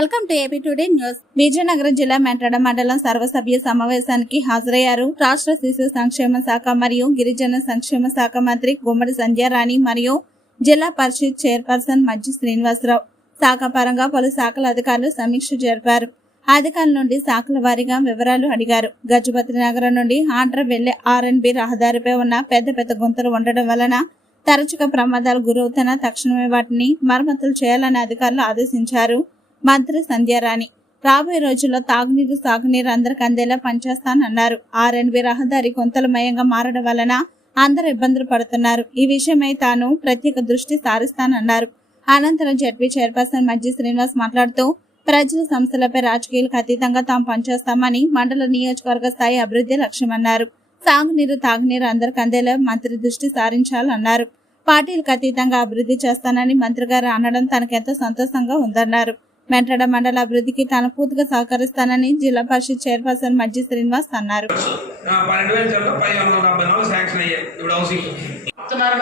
Welcome to AP today news. Vizianagaram జిల్లా మెంటడ మండలం సర్వసభ్య సమావేశానికి హాజరయ్యారు రాష్ట్ర శిశు సంక్షేమ శాఖ మరియు గిరిజన సంక్షేమ శాఖ మంత్రి గుమ్మడి సంధ్యారాణి మరియు జిల్లా పరిషత్ చైర్పర్సన్ మజ్జి శ్రీనివాసరావు. శాఖ పరంగా పలు శాఖల అధికారులు సమీక్ష జరిపారు. అధికారుల నుండి శాఖల వారీగా వివరాలు అడిగారు. గజపతి నగరం నుండి ఆంధ్ర వెళ్ళే ఆర్ఎన్బి రహదారిపై ఉన్న పెద్ద పెద్ద గుంతలు ఉండడం వలన తరచుగా ప్రమాదాలు గురవుతున్న తక్షణమే వాటిని మరమ్మతులు చేయాలని అధికారులు ఆదేశించారు. మంత్రి సంధ్యారాణి. రాబోయే రోజుల్లో తాగునీరు సాగునీరు అందరికి అందేలా పనిచేస్తానన్నారు. ఆర్ఎన్బి రహదారి కొంతలమయంగా మారడం వలన అందరూ ఇబ్బందులు పడుతున్నారు. ఈ విషయమై తాను ప్రత్యేక దృష్టి సారిస్తానన్నారు. అనంతరం జడ్పీ చైర్పర్సన్ మజ్జి శ్రీనివాస్ మాట్లాడుతూ ప్రజల సమస్యలపై రాజకీయాలకు అతీతంగా తాము పనిచేస్తామని మండల నియోజకవర్గ స్థాయి అభివృద్ధి లక్ష్యమన్నారు. సాగునీరు తాగునీరు అందరికి అందేలా మంత్రి దృష్టి సారించాలన్నారు. పార్టీలకు అతీతంగా అభివృద్ధి చేస్తానని మంత్రి గారు అనడం తనకెంతో సంతోషంగా ఉందన్నారు. మెంటడ మండల అభివృద్ధికి తాను పూర్తిగా సహకరిస్తానని జిల్లా పరిషత్ చైర్పర్సన్ మజ్జి శ్రీనివాస్ అన్నారు.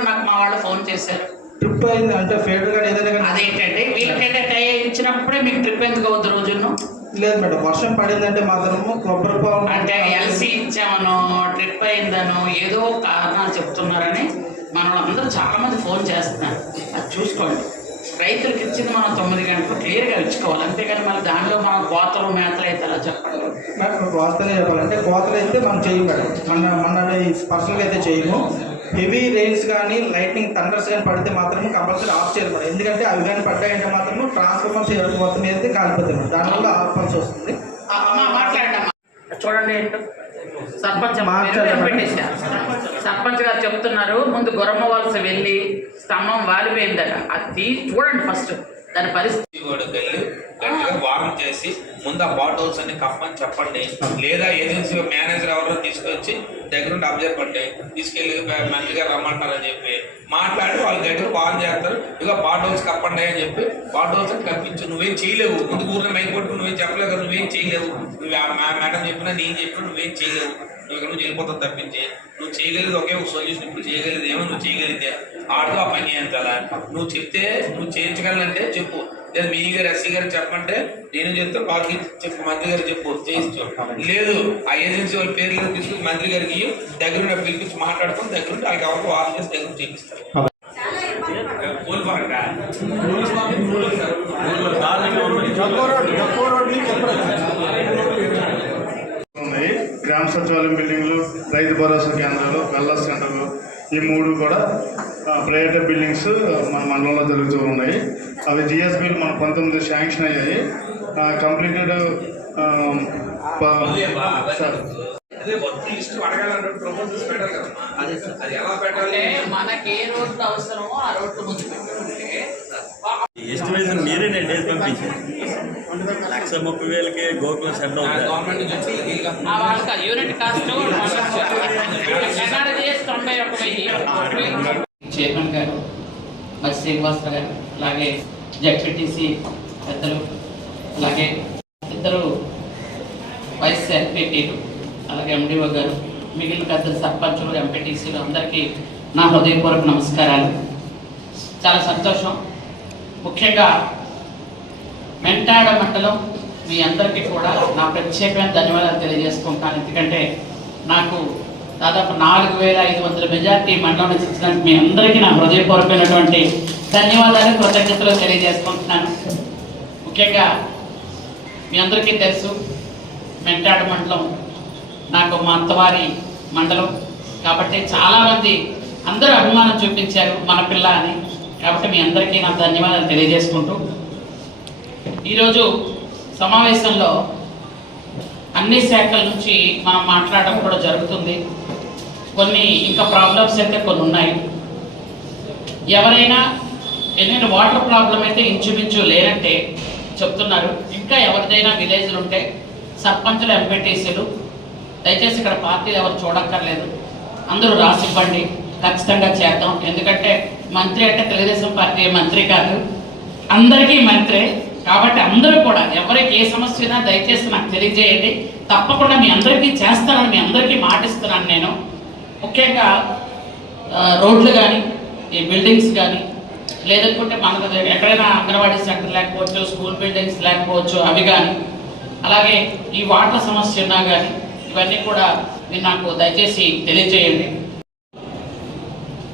నాకు మా వాళ్ళు ఫోన్ చేశారు. ట్రిప్ అయింది అంటే ఫేడ్ కానీ ఏదైనా కానీ అదేంటంటే వీళ్ళకంటే టై ఇచ్చినప్పుడే మీకు ట్రిప్ ఎందుకు అవుతుంది రోజును లేదు మేడం వర్షం పడిందంటే మాత్రము కొబ్బరి పాలు అంటే ఎల్సీ ఇచ్చామనో ట్రిప్ అయిందనో ఏదో కారణాలు చెప్తున్నారని మన వాళ్ళందరూ చాలా మంది ఫోన్ చేస్తున్నారు. అది చూసుకోండి. రైతులకు ఇచ్చింది మనం తొమ్మిది గంటలు క్లియర్గా ఇచ్చుకోవాలి. అంతేగాని మళ్ళీ దానిలో మనం కోతలు మేతలు అయితే అలా చెప్పండి మేడం వాస్తవంగా చెప్పాలంటే కోతలు అయితే మనం చేయము మన మన పర్సనల్గా అయితే చేయము. హెవీ రెయిన్స్ కానీ లైటింగ్ థండర్స్ కానీ పడితే మాత్రము కంపల్సరీ ఆఫ్ చేయాలి మేడం. ఎందుకంటే అవి కానీ పడ్డాయంటే మాత్రము ట్రాన్స్ఫార్మర్స్ మొత్తం మీద కాలిపోతాయి మేడం. దానివల్ల ఆపాల్సి వస్తుంది. అమ్మా మాట్లాడమ్మా చూడండి ఏంటో సర్పంచ్. సర్పంచ్ గారు చెప్తున్నారు ముందు గొరమ్మ వలస వెళ్ళి స్తంభం వాలిపోయిందట. అది చూడండి ఫస్ట్ దాని పరిస్థితి. వార్న్ చేసి ముందు ఆ బాటిల్స్ అన్ని కప్పని చెప్పండి. లేదా ఏజెన్సీ మేనేజర్ ఎవరో తీసుకొచ్చి దగ్గర నుండి అబ్జర్వ్ పట్టి తీసుకెళ్ళి మంత్రి గారు రమ్మంటారని చెప్పి మాట్లాడి వాళ్ళు దగ్గర బాగుంది చేస్తారు. ఇక బాటిల్స్ కప్పండి అని చెప్పి బాటిల్స్ కప్పించు నువ్వేం చేయలేవు. ముందు ఊరిని మైక్ కొట్టు నువ్వేం చెప్పలేవు కదా నువ్వేం చేయలేవు. నువ్వు మా మేడం చెప్పినా నేను చెప్పినా నువ్వేం చేయలేవు. నువ్వు ఇక్కడ నుంచి వెళ్ళిపోతావు తప్పించి. నువ్వు చేయగలిగేది ఒకే ఒక సొల్యూషన్ ఇప్పుడు చేయగలిగేది ఏమో నువ్వు చేయగలిగితే. ఆడుతూ ఆ పని చేయించాలా నువ్వు చెప్తే నువ్వు చేయించగలంటే చెప్పు. లేదా మీ గారు ఎస్సీ గారు చెప్పమంటే నేను చెప్తే వాళ్ళకి చెప్పు మంత్రి గారు చెప్పు చేయించు లేదు ఆ ఏజెన్సీ వాళ్ళ పేర్లు తీసుకుని మంత్రి గారికి దగ్గర ఉండి పిలిపించి మాట్లాడుకుని దగ్గర ఉండి వాళ్ళకి ఎవరికి వార్న్ చేసి దగ్గర చేపిస్తారు ఉన్నాయి గ్రామ సచివాలయం బిల్డింగ్లు రైతు భరోసా కేంద్రాలు వెల్నెస్ సెంటర్లు ఈ మూడు కూడా ప్రైవేట్ బిల్డింగ్స్ మన మండలంలో జరుగుతూ ఉన్నాయి. అవి జిఎస్బీలు మన పంతొమ్మిది శాంక్షన్ అయ్యాయి కంప్లీటెడ్ ఎస్టిమేషన్ మీరే నేను డేట్ పంపించాను లక్ష ముప్పై వేలకి గోకులం అవుతుంది చైర్మన్ గారు మరి శ్రీనివాసరావు గారు అలాగే జడ్పీటీసీ పెద్దలు అలాగే ఇద్దరు వైస్ ఎంపీటీలు అలాగే ఎండిఓ గారు మిగిలిన పెద్ద సర్పంచులు ఎంపీటీసీలు అందరికీ నా హృదయపూర్వక నమస్కారాలు. చాలా సంతోషం. ముఖ్యంగా మెంటాడ మండలం మీ అందరికీ కూడా నా ప్రత్యేకమైన ధన్యవాదాలు తెలియజేసుకుంటాను. ఎందుకంటే నాకు దాదాపు నాలుగు వేల ఐదు వందల మెజార్టీ మండలం నుంచి ఇచ్చినందుకు మీ అందరికీ నా హృదయపూర్వకమైనటువంటి ధన్యవాదాలు కృతజ్ఞతలు తెలియజేసుకుంటున్నాను. ముఖ్యంగా మీ అందరికీ తెలుసు మెంటాడ మండలం నాకు మా అత్తవారి మండలం. కాబట్టి చాలామంది అందరూ అభిమానం చూపించారు మన పిల్ల అని. కాబట్టి మీ అందరికీ నా ధన్యవాదాలు తెలియజేసుకుంటూ ఈరోజు సమావేశంలో అన్ని శాఖల నుంచి మనం మాట్లాడడం కూడా జరుగుతుంది. కొన్ని ఇంకా ప్రాబ్లమ్స్ అయితే కొన్ని ఉన్నాయి. ఎవరైనా ఎందుకంటే వాటర్ ప్రాబ్లం అయితే ఇంచుమించు లేనంటే చెప్తున్నారు. ఇంకా ఎవరిదైనా విలేజ్లు ఉంటే సర్పంచులు ఎంపీటీసీలు దయచేసి ఇక్కడ పార్టీలు ఎవరు చూడక్కర్లేదు. అందరూ రాసి ఇవ్వండి ఖచ్చితంగా చేద్దాం. ఎందుకంటే మంత్రి అంటే తెలుగుదేశం పార్టీ మంత్రి కాదు. అందరికీ మంత్రే. కాబట్టి అందరూ కూడా ఎవరికి ఏ సమస్య అయినా దయచేసి నాకు తెలియజేయండి. తప్పకుండా మీ అందరికీ చేస్తానని మీ అందరికీ మాటిస్తున్నాను నేను. ముఖ్యంగా రోడ్లు కానీ ఈ బిల్డింగ్స్ కానీ లేదనుకుంటే మనకు ఎక్కడైనా అంగన్వాడీ సెంటర్ లేకపోవచ్చు స్కూల్ బిల్డింగ్స్ లేకపోవచ్చు అవి కానీ అలాగే ఈ వాటర్ సమస్య ఉన్నా కానీ ఇవన్నీ కూడా మీరు నాకు దయచేసి తెలియజేయండి.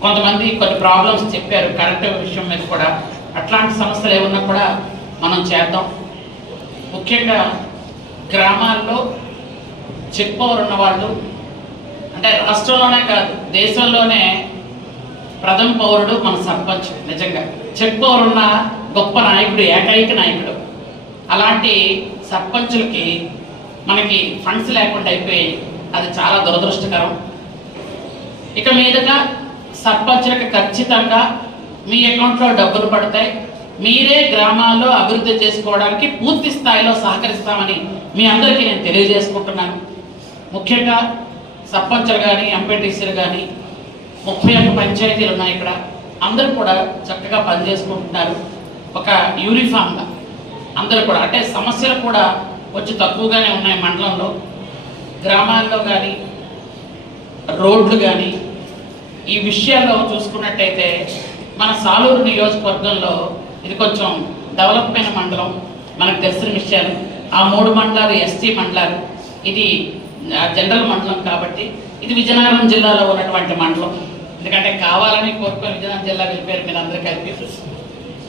కొంతమంది కొన్ని ప్రాబ్లమ్స్ చెప్పారు కరెంట్ విషయం మీద కూడా. అట్లాంటి సమస్యలు ఏమన్నా కూడా మనం చేద్దాం. ముఖ్యంగా గ్రామాల్లో చెక్ పవర్ ఉన్న వాళ్ళు అంటే రాష్ట్రంలోనే కాదు దేశంలోనే ప్రథమ పౌరుడు మన సర్పంచ్ నిజంగా. చెక్ పౌరున్న గొప్ప నాయకుడు ఏకైక నాయకుడు. అలాంటి సర్పంచులకి మనకి ఫండ్స్ లేకుండా అయిపోయి అది చాలా దురదృష్టకరం. ఇక మీదుగా సర్పంచులకు ఖచ్చితంగా మీ అకౌంట్లో డబ్బులు పడతాయి. మీరే గ్రామాల్లో అభివృద్ధి చేసుకోవడానికి పూర్తి స్థాయిలో సహకరిస్తామని మీ అందరికీ నేను తెలియజేసుకుంటున్నాను. ముఖ్యంగా సర్పంచులు కానీ ఎంపీటీసీలు కానీ ముప్పై ఒక్క పంచాయతీలు ఉన్నాయి ఇక్కడ. అందరూ కూడా చక్కగా పనిచేసుకుంటున్నారు. ఒక యూనిఫామ్గా అందరూ కూడా. అంటే సమస్యలు కూడా కొంచెం తక్కువగానే ఉన్నాయి మండలంలో. గ్రామాల్లో కానీ రోడ్లు కానీ ఈ విషయాల్లో చూసుకున్నట్టయితే మన సాలూరు నియోజకవర్గంలో ఇది కొంచెం డెవలప్ అయిన మండలం. మనకు తెలిసిన విషయాలు. ఆ మూడు మండలాలు ఎస్టీ మండలాలు. ఇది జనరల్ మండలం కాబట్టి ఇది విజయనగరం జిల్లాలో ఉన్నటువంటి మండలం. ఎందుకంటే కావాలని కోరుకొని విజయనగరం జిల్లా వెళ్ళిపోయారు మీరు అందరూ కలిపి.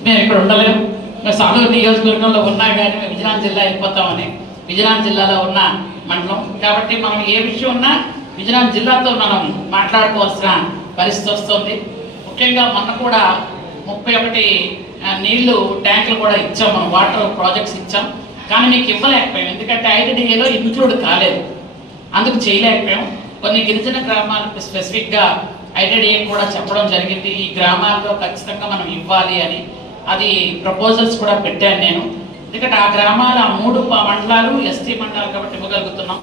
మేము ఇక్కడ ఉండలేము. మేము సాలూరు నియోజకవర్గంలో ఉన్నా కానీ మేము విజయనగరం జిల్లా వెళ్ళిపోతామని విజయనగరం జిల్లాలో ఉన్న మండలం. కాబట్టి మనం ఏ విషయం ఉన్నా విజయనగరం జిల్లాతో మనం మాట్లాడుకోవాల్సిన పరిస్థితి వస్తుంది. ముఖ్యంగా మొన్న కూడా ముప్పై ఒకటి నీళ్ళు ట్యాంకులు కూడా ఇచ్చాం. మనం వాటర్ ప్రాజెక్ట్స్ ఇచ్చాం. కానీ మీకు ఇవ్వలేకపోయాం. ఎందుకంటే ఐటీడీఏలో ఇంక్లూడ్ కాలేదు. అందుకు చేయలేకపోయాం. కొన్ని గిరిజన గ్రామాలకు స్పెసిఫిక్గా ఐటీడీఏ కూడా చెప్పడం జరిగింది. ఈ గ్రామాల్లో ఖచ్చితంగా మనం ఇవ్వాలి అని అది ప్రపోజల్స్ కూడా పెట్టాను నేను. ఎందుకంటే ఆ గ్రామాల ఆ మూడు మండలాలు ఎస్టీ మండలాలు కాబట్టి ఇవ్వగలుగుతున్నాం.